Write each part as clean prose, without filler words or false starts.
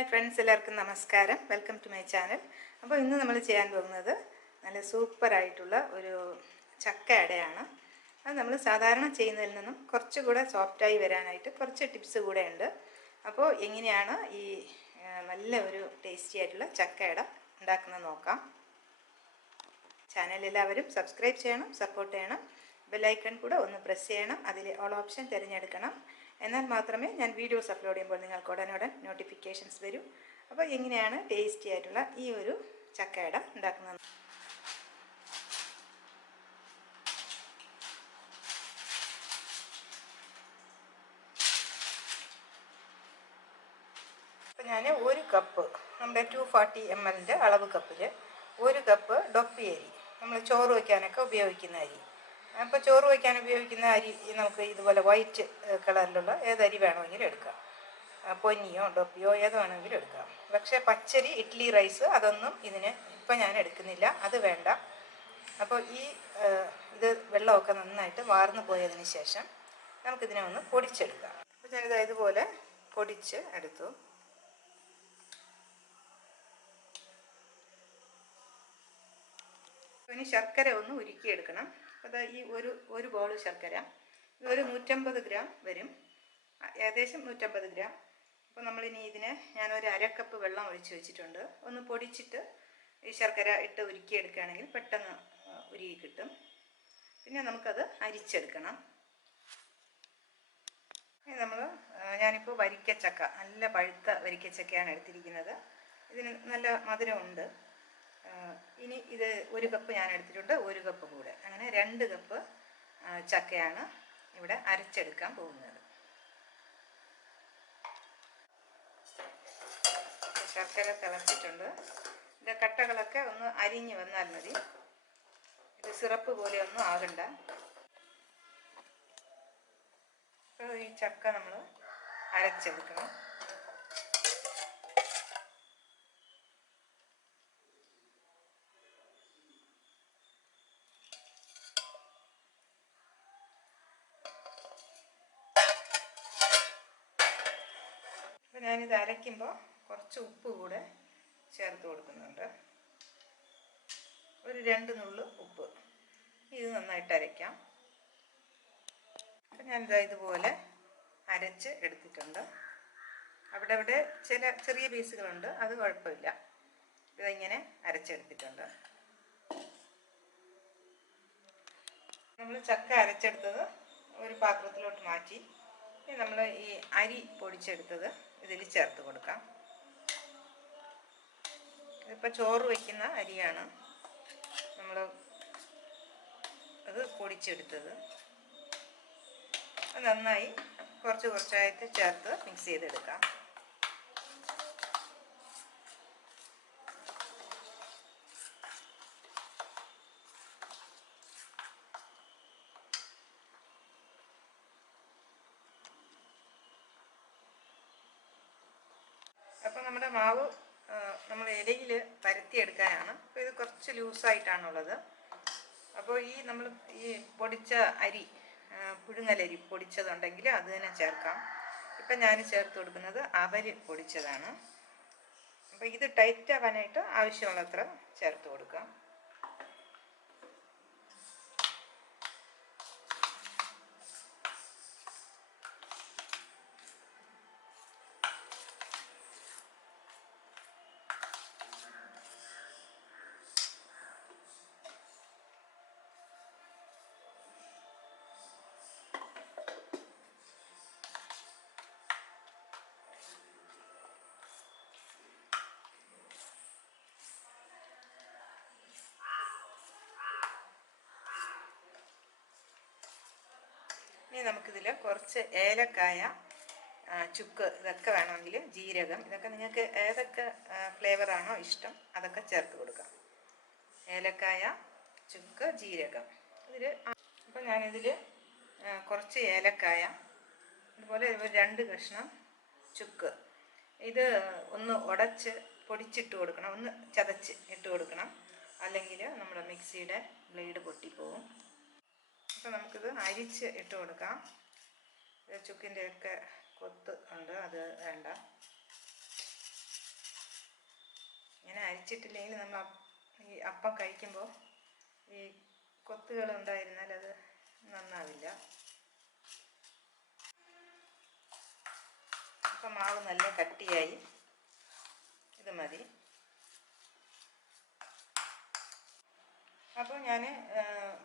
Hi friends, എല്ലാവർക്കും നമസ്കാരം. Welcome to my channel. അപ്പോൾ ഇന്ന് നമ്മൾ ചെയ്യാൻ പോകുന്നത് നല്ല സൂപ്പറായിട്ടുള്ള ഒരു ചക്കയടയാണ്. അത് നമ്മൾ സാധാരണ ചെയ്യുന്നതിൽ നിന്നും കുറച്ചുകൂടെ സോഫ്റ്റായി വരാനായിട്ട് കുറച്ച് ടിപ്സ് കൂടെ ഉണ്ട്. അപ്പോൾ എങ്ങനെയാണ് ഈ നല്ല ഒരു ടേസ്റ്റി ആയിട്ടുള്ള ചക്കയട ഉണ്ടാക്കുന്നത് നോക്കാം. ചാനൽ എല്ലാവരും സബ്സ്ക്രൈബ് ചെയ്യണം, സപ്പോർട്ട് ചെയ്യണം. ബെല്ലൈക്കൺ കൂടെ ഒന്ന് പ്രസ് ചെയ്യണം. അതിൽ ഓൾ ഓപ്ഷൻ തിരഞ്ഞെടുക്കണം. എന്നാൽ മാത്രമേ ഞാൻ വീഡിയോസ് അപ്ലോഡ് ചെയ്യുമ്പോൾ നിങ്ങൾക്ക് ഉടനുടൻ നോട്ടിഫിക്കേഷൻസ് വരും. അപ്പോൾ എങ്ങനെയാണ് ടേസ്റ്റി ആയിട്ടുള്ള ഈ ഒരു ചക്കയട ഉണ്ടാക്കുന്നത്? അപ്പോൾ ഞാൻ ഒരു കപ്പ് നമ്മുടെ 240 ml അളവ് കപ്പിൽ ഒരു കപ്പ് ഡൊപ്പി അരി, നമ്മൾ ചോറ് വയ്ക്കാനൊക്കെ ഉപയോഗിക്കുന്ന അരി. അപ്പോൾ ചോറ് വയ്ക്കാൻ ഉപയോഗിക്കുന്ന അരി നമുക്ക് ഇതുപോലെ വൈറ്റ് കളറിലുള്ള ഏതരി വേണമെങ്കിലും എടുക്കാം. പൊന്നിയോ ഡൊപ്പിയോ ഏത് വേണമെങ്കിലും എടുക്കാം. പക്ഷേ പച്ചരി, ഇഡ്ഡലി റൈസ് അതൊന്നും ഇതിന് ഇപ്പം ഞാൻ എടുക്കുന്നില്ല, അത് വേണ്ട. അപ്പോൾ ഇത് വെള്ളമൊക്കെ നന്നായിട്ട് വാർന്നു പോയതിന് ശേഷം നമുക്കിതിനെ ഒന്ന് പൊടിച്ചെടുക്കാം. അപ്പോൾ ഞാനിത് ഇതുപോലെ പൊടിച്ച് എടുത്തു. ഇനി ശർക്കര ഒന്ന് ഉരുക്കിയെടുക്കണം. അപ്പോൾ ഈ ഒരു ബൗൾ ശർക്കര ഇതൊരു 150 ഗ്രാം വരും, ഏകദേശം 150 ഗ്രാം. അപ്പോൾ നമ്മളിനി ഇതിനെ ഞാനൊരു അരക്കപ്പ് വെള്ളം ഒഴിച്ച് വെച്ചിട്ടുണ്ട്. ഒന്ന് പൊടിച്ചിട്ട് ഈ ശർക്കര ഇട്ട് ഉരുക്കിയെടുക്കുകയാണെങ്കിൽ പെട്ടെന്ന് ഉരുകി കിട്ടും. പിന്നെ നമുക്കത് അരിച്ചെടുക്കണം. ഞാനിപ്പോൾ വരിക്കച്ചക്ക, നല്ല പഴുത്ത വരിക്കച്ചക്കയാണ് എടുത്തിരിക്കുന്നത്. ഇതിന് നല്ല മധുരമുണ്ട്. ഇനി ഇത് ഒരു കപ്പ് ഞാൻ എടുത്തിട്ടുണ്ട്, ഒരു കപ്പ് കൂടെ, അങ്ങനെ 2 കപ്പ് ചക്കയാണ് ഇവിടെ അരച്ചെടുക്കാൻ പോകുന്നത്. ശർക്കര തിളച്ചിട്ടുണ്ട്. ഇതിൻ്റെ കട്ടകളൊക്കെ ഒന്ന് അരിഞ്ഞ് വന്നാൽ മതി. ഇത് സിറപ്പ് പോലെ ഒന്നും ആകണ്ട. അപ്പോൾ ഈ ചക്ക നമ്മൾ അരച്ചെടുക്കണം. അപ്പോൾ ഞാനിത് അരയ്ക്കുമ്പോൾ കുറച്ച് ഉപ്പ് കൂടെ ചേർത്ത് കൊടുക്കുന്നുണ്ട്, ഒരു 2 നുള്ളു ഉപ്പ്. ഇത് നന്നായിട്ട് അരയ്ക്കാം. അപ്പം ഞാനിത് ഇതുപോലെ അരച്ച് എടുത്തിട്ടുണ്ട്. അവിടെ ചില ചെറിയ പീസുകളുണ്ട്, അത് കുഴപ്പമില്ല. ഇതിങ്ങനെ അരച്ചെടുത്തിട്ടുണ്ട്. നമ്മൾ ചക്ക അരച്ചെടുത്തത് ഒരു പാത്രത്തിലോട്ട് മാറ്റി നമ്മൾ ഈ അരി പൊടിച്ചെടുത്തത് ഇതിൽ ചേർത്ത് കൊടുക്കാം. ഇതിപ്പോൾ ചോറ് വയ്ക്കുന്ന അരിയാണ് നമ്മൾ അത് പൊടിച്ചെടുത്തത്. അത് നന്നായി കുറച്ചായിട്ട് ചേർത്ത് മിക്സ് ചെയ്തെടുക്കാം. അപ്പോൾ നമ്മുടെ മാവ് നമ്മൾ ഇലയിൽ പരത്തിയെടുക്കാനാണ്. അപ്പോൾ ഇത് കുറച്ച് ലൂസായിട്ടാണുള്ളത്. അപ്പോൾ നമ്മൾ ഈ പൊടിച്ച അരി, പുഴുങ്ങലരി പൊടിച്ചതുണ്ടെങ്കിൽ അത് തന്നെ ചേർക്കാം. ഇപ്പം ഞാൻ ചേർത്ത് കൊടുക്കുന്നത് അവര് പൊടിച്ചതാണ്. അപ്പോൾ ഇത് ടൈറ്റ് ആവാനായിട്ട് ആവശ്യമുള്ളത്ര ചേർത്ത് കൊടുക്കാം. ഇനി നമുക്കിതിൽ കുറച്ച് ഏലക്കായ, ചുക്ക്, ഇതൊക്കെ വേണമെങ്കിൽ ജീരകം, ഇതൊക്കെ നിങ്ങൾക്ക് ഏതൊക്കെ ഫ്ലേവറാണോ ഇഷ്ടം അതൊക്കെ ചേർത്ത് കൊടുക്കാം. ഏലക്കായ, ചുക്ക്, ജീരകം ഇതിൽ. അപ്പോൾ ഞാനിതിൽ കുറച്ച് ഏലക്കായ, അതുപോലെ 2 കഷ്ണം ചുക്ക്, ഇത് ഒന്ന് ഉടച്ച് പൊടിച്ചിട്ട് കൊടുക്കണം, ഒന്ന് ചതച്ച് ഇട്ട് കൊടുക്കണം, അല്ലെങ്കിൽ നമ്മുടെ മിക്സിയുടെ ബ്ലേഡ് പൊട്ടിപ്പോവും. അപ്പോൾ നമുക്കിത് അരിച്ച് ഇട്ട് കൊടുക്കാം. ചുക്കിൻ്റെയൊക്കെ കൊത്ത് ഉണ്ട്, അത് വേണ്ട. അരിച്ചിട്ടില്ലെങ്കിൽ നമ്മൾ ഈ അപ്പം കഴിക്കുമ്പോൾ ഈ കൊത്തുകളുണ്ടായിരുന്നാൽ അത് നന്നാവില്ല. അപ്പം മാവ് നല്ല കട്ടിയായി, ഇത് മതി. അപ്പോൾ ഞാൻ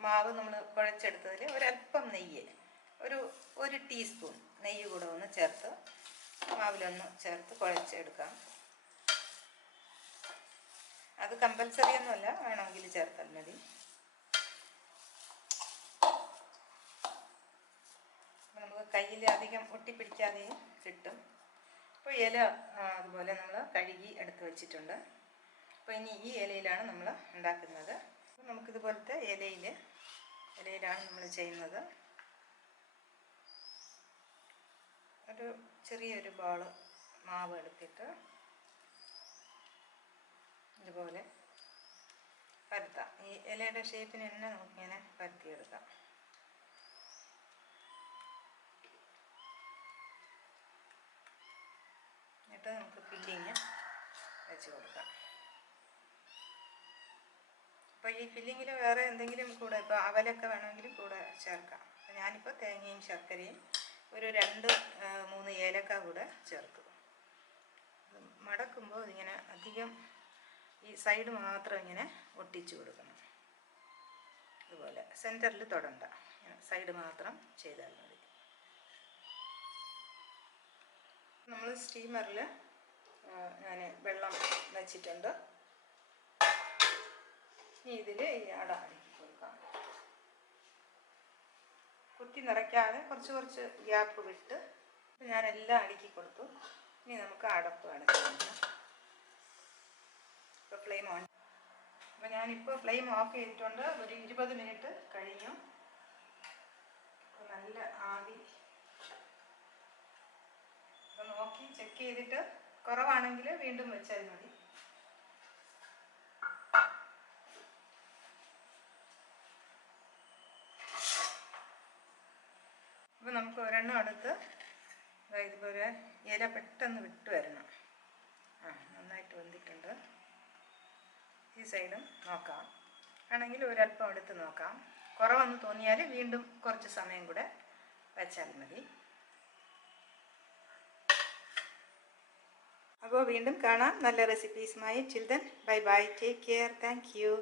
മാവ് നമ്മൾ കുഴച്ചെടുത്തതിൽ ഒരല്പം നെയ്യ്, ഒരു ടീസ്പൂൺ നെയ്യ് കൂടെ ഒന്ന് ചേർത്ത് മാവിലൊന്ന് ചേർത്ത് കുഴച്ചെടുക്കാം. അത് കമ്പൽസറി ഒന്നുമല്ല, വേണമെങ്കിൽ ചേർത്താൽ മതി. നമുക്ക് കയ്യിൽ അധികം ഒട്ടിപ്പിടിക്കാതെയും കിട്ടും. അപ്പോൾ ഇല അതുപോലെ നമ്മൾ കഴുകി എടുത്ത് വെച്ചിട്ടുണ്ട്. അപ്പോൾ ഇനി ഈ ഇലയിലാണ് നമ്മൾ ഉണ്ടാക്കുന്നത്. അപ്പോൾ നമുക്കിതുപോലത്തെ ഇലയിലാണ് നമ്മൾ ചെയ്യുന്നത്. ഒരു ചെറിയൊരു ബോള് മാവ് എടുത്തിട്ട് ഇതുപോലെ പരത്താം. ഈ ഇലയുടെ ഷേപ്പിന് തന്നെ നമുക്കിങ്ങനെ പരത്തിയെടുക്കാം. എന്നിട്ട് നമുക്ക് ഫില്ലിങ് വെച്ച് കൊടുക്കാം. അപ്പോൾ ഈ ഫില്ലിങ്ങിൽ വേറെ എന്തെങ്കിലും കൂടെ, ഇപ്പോൾ അവലൊക്കെ വേണമെങ്കിലും കൂടെ ചേർക്കാം. അപ്പോൾ ഞാനിപ്പോൾ തേങ്ങയും ശർക്കരയും ഒരു 2-3 ഏലക്ക കൂടെ ചേർത്തു. മടക്കുമ്പോൾ ഇതിങ്ങനെ അധികം ഈ സൈഡ് മാത്രം ഇങ്ങനെ ഒട്ടിച്ചു കൊടുക്കണം. അതുപോലെ സെൻറ്ററിൽ തൊടണ്ട, സൈഡ് മാത്രം ചെയ്താൽ മതി. നമ്മൾ സ്റ്റീമറിൽ ഞാൻ വെള്ളം വെച്ചിട്ടുണ്ട്. ഇനി ഇതിൽ ഈ അട അടുക്കി കൊടുക്കാം. കുത്തി നിറയ്ക്കാതെ കുറച്ച് ഗ്യാപ്പ് വിട്ട് ഞാനെല്ലാം അടുക്കി കൊടുത്തു. ഇനി നമുക്ക് അടപ്പ് അടയ്ക്കാം. ഇപ്പോൾ ഫ്ലെയിം ഓൺ. അപ്പോൾ ഞാനിപ്പോൾ ഫ്ലെയിം ഓഫ് ചെയ്തിട്ടുണ്ട്. ഒരു 20 മിനിറ്റ് കഴിഞ്ഞു. നല്ല ആവി. അപ്പോൾ നോക്കി ചെക്ക് ചെയ്തിട്ട് കുറവാണെങ്കിൽ വീണ്ടും വെച്ചാൽ മതി. അപ്പോൾ നമുക്ക് ഒരെണ്ണം എടുത്ത് ഇതുപോലെ ഇല പെട്ടെന്ന് വിട്ട് വരണം. നന്നായിട്ട് വെന്തിട്ടുണ്ട്. ഈ സൈഡും നോക്കാം, ആണെങ്കിൽ ഒരല്പം എടുത്ത് നോക്കാം. കുറവെന്ന് തോന്നിയാൽ വീണ്ടും കുറച്ച് സമയം കൂടെ വെച്ചാൽ മതി. അപ്പോൾ വീണ്ടും കാണാം നല്ല റെസിപ്പീസുമായി. Children, bye bye, take care, thank U.